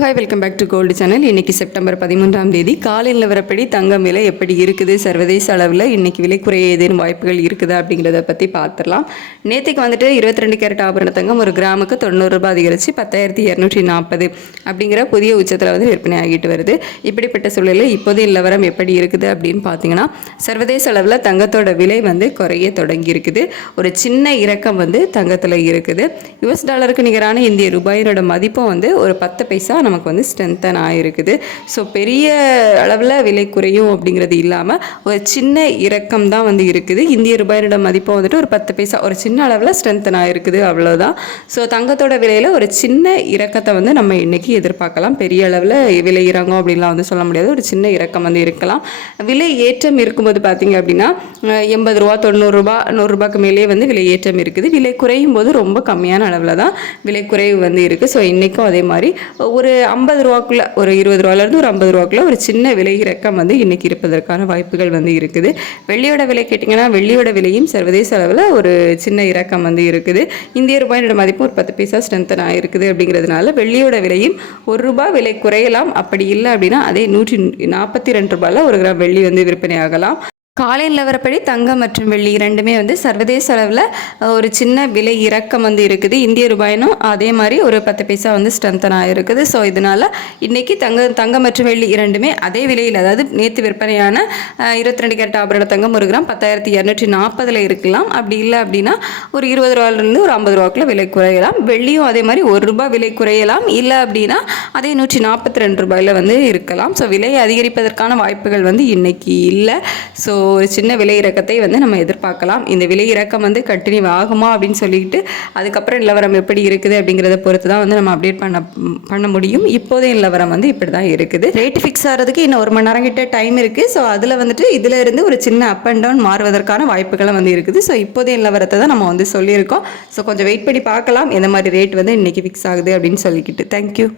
Hi, welcome back to gold channel. இன்றைக்கி September 13ஆம் தேதி காலை நிலவரப்படி தங்கம் விலை எப்படி இருக்குது, சர்வதேச அளவில் இன்றைக்கி விலை குறைய ஏதேனும் வாய்ப்புகள் இருக்குதா அப்படிங்கிறத பற்றி பார்த்துடலாம். நேற்றுக்கு வந்துட்டு 22 கேரட் ஆபரண தங்கம் ஒரு கிராமுக்கு 90 ரூபாய் அதிகரித்து 10,240 அப்படிங்கிற புதிய உச்சத்தில் வந்து விற்பனை ஆகிட்டு வருது. இப்படிப்பட்ட சூழலில் இப்போதைய நிலவரம் எப்படி இருக்குது அப்படின்னு பார்த்தீங்கன்னா, சர்வதேச அளவில் தங்கத்தோட விலை வந்து குறைய தொடங்கி இருக்குது. ஒரு சின்ன இறக்கம் வந்து தங்கத்தில் இருக்குது. US டாலருக்கு நிகரான இந்திய ரூபாயினோட மதிப்பும் வந்து ஒரு 10 பைசா நமக்கு வந்து ஸ்ட்ரென்தன் ஆகிருக்குது. ஸோ பெரிய அளவில் விலை குறையும் அப்படிங்கிறது இல்லாமல் ஒரு சின்ன இறக்கம் தான் வந்து இருக்குது. இந்திய ரூபாயோட மதிப்பை வந்துட்டு ஒரு 10 பைசா ஒரு சின்ன அளவில் ஸ்ட்ரென்தன் ஆகிருக்குது, அவ்வளோதான். ஸோ தங்கத்தோட விலையில் ஒரு சின்ன இறக்கத்தை வந்து நம்ம இன்றைக்கி எதிர்பார்க்கலாம். பெரிய அளவில் விலை இறங்கும் அப்படின்லாம் வந்து சொல்ல முடியாது. ஒரு சின்ன இறக்கம் வந்து இருக்கலாம். விலை ஏற்றம் இருக்கும்போது பார்த்திங்க அப்படின்னா 80 ரூபா, 90 ரூபா, 100 ரூபாய்க்கு மேலே வந்து விலை ஏற்றம் இருக்குது. விலை குறையும் போது ரொம்ப கம்மியான அளவில் தான் விலை குறைவு வந்து இருக்குது. ஸோ இன்றைக்கும் அதே மாதிரி ஒரு 50 ரூபாக்குள்ள, ஒரு 20 ரூபாயிலேருந்து ஒரு 50 ரூபாக்குள்ள ஒரு சின்ன விலை இறக்கம் வந்து இன்றைக்கி இருப்பதற்கான வாய்ப்புகள் வந்து இருக்குது. வெள்ளியோட விலை கேட்டிங்கன்னா, வெள்ளியோட விலையும் சர்வதேச அளவில் ஒரு சின்ன இறக்கம் வந்து இருக்குது. இந்திய ரூபாயோட மதிப்பு ஒரு 10 பைசா ஸ்ட்ரென்தன் ஆகிருக்குது. அப்படிங்கிறதுனால வெள்ளியோட விலையும் ₹1 விலை குறையலாம். அப்படி இல்லை அப்படின்னா அதே 142 ரூபாயில் ஒரு கிராம் வெள்ளி வந்து விற்பனை ஆகலாம். காலை நிலவரப்படி தங்கம் மற்றும் வெள்ளி இரண்டுமே வந்து சர்வதேச அளவில் ஒரு சின்ன விலை இறக்கம் வந்து இருக்குது. இந்திய ரூபாயினும் அதே மாதிரி ஒரு 10 பைசா வந்து ஸ்ட்ரென்தனாக இருக்குது. ஸோ இதனால் இன்றைக்கி தங்கம் மற்றும் வெள்ளி இரண்டுமே அதே விலையில், அதாவது நேற்று விற்பனையான 22 கேரட் ஆபரண தங்கம் ஒரு கிராம் 10,240 இருக்கலாம். அப்படி இல்லை அப்படின்னா ஒரு 20 ரூபாயிலிருந்து ஒரு 50 ரூபாய்க்குள்ள விலை குறையலாம். வெள்ளியும் அதே மாதிரி ₹1 விலை குறையலாம். இல்லை அப்படின்னா அதே 142 ரூபாயில் வந்து இருக்கலாம். ஸோ விலை அதிகரிப்பதற்கான வாய்ப்புகள் வந்து இன்றைக்கி இல்லை. ஸோ ஒரு சின்ன விலை இறக்கத்தை வந்து நம்ம எதிர்பார்க்கலாம். இந்த விலை இறக்கம் வந்து கண்டினியூ ஆகுமா அப்படின்னு சொல்லிட்டு அதுக்கப்புறம் நிலவரம் எப்படி இருக்குது அப்படிங்கிறத பொறுத்து தான் வந்து நம்ம அப்டேட் பண்ண முடியும். இப்போதைய நிலவரம் வந்து இப்படி தான் இருக்குது. ரேட் ஃபிக்ஸ் ஆகிறதுக்கு இன்னும் 1 மணி நேரம் கிட்ட டைம் இருக்குது. ஸோ அதில் வந்துட்டு இதில் இருந்து ஒரு சின்ன அப் அண்ட் டவுன் மாறுவதற்கான வாய்ப்புகளும் வந்து இருக்குது. ஸோ இப்போதைய நிலவரத்தை தான் நம்ம வந்து சொல்லியிருக்கோம். ஸோ கொஞ்சம் வெயிட் பண்ணி பார்க்கலாம் எந்த மாதிரி ரேட் வந்து இன்றைக்கி ஃபிக்ஸ் ஆகுது அப்படின்னு சொல்லிக்கிட்டு. தேங்க்யூ.